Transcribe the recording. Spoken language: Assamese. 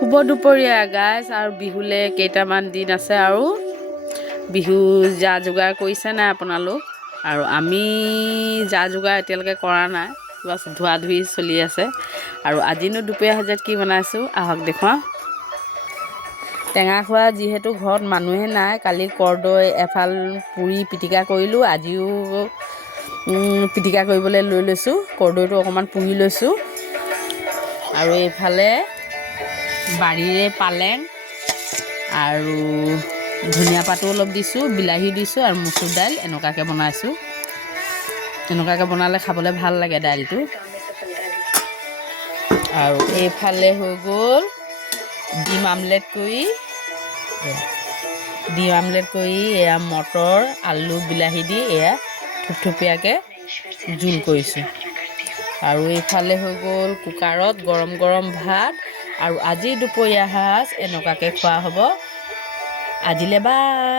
শুভ দুপৰীয়া গাইজ আৰু বিহুলৈ কেইটামান দিন আছে আৰু বিহু যা যোগাৰ কৰিছে নাই আপোনালোক আৰু আমি যা যোগাৰ এতিয়ালৈকে কৰা নাই বাছ ধোৱা ধুই চলি আছে আৰু আজিনো দুপৰীয়া সাজত কি বনাইছোঁ আহক দেখুৱাওঁ টেঙা খোৱা যিহেতু ঘৰত মানুহে নাই কালি কৰদৈ এফাল পুৰি পিটিকা কৰিলোঁ আজিও পিটিকা কৰিবলৈ লৈ লৈছোঁ কৰদৈটো অকণমান পুৰি লৈছোঁ আৰু এইফালে বাৰীৰে পালেং আৰু ধনিয়া পাতো অলপ দিছোঁ বিলাহী দিছোঁ আৰু মচুৰ দাইল এনেকুৱাকৈ বনাইছোঁ এনেকুৱাকৈ বনালে খাবলৈ ভাল লাগে দাইলটো আৰু এইফালে হৈ গ'ল ডিম আমলেট কৰি এয়া মটৰ আলু বিলাহী দি এয়া থুপথুপীয়াকৈ জোল কৰিছোঁ আৰু এইফালে হৈ গ'ল কুকাৰত গৰম গৰম ভাত আৰু আজি দুপৰীয়া সাজ এনেকুৱাকৈ খোৱা হ'ব আজিলৈ বাই।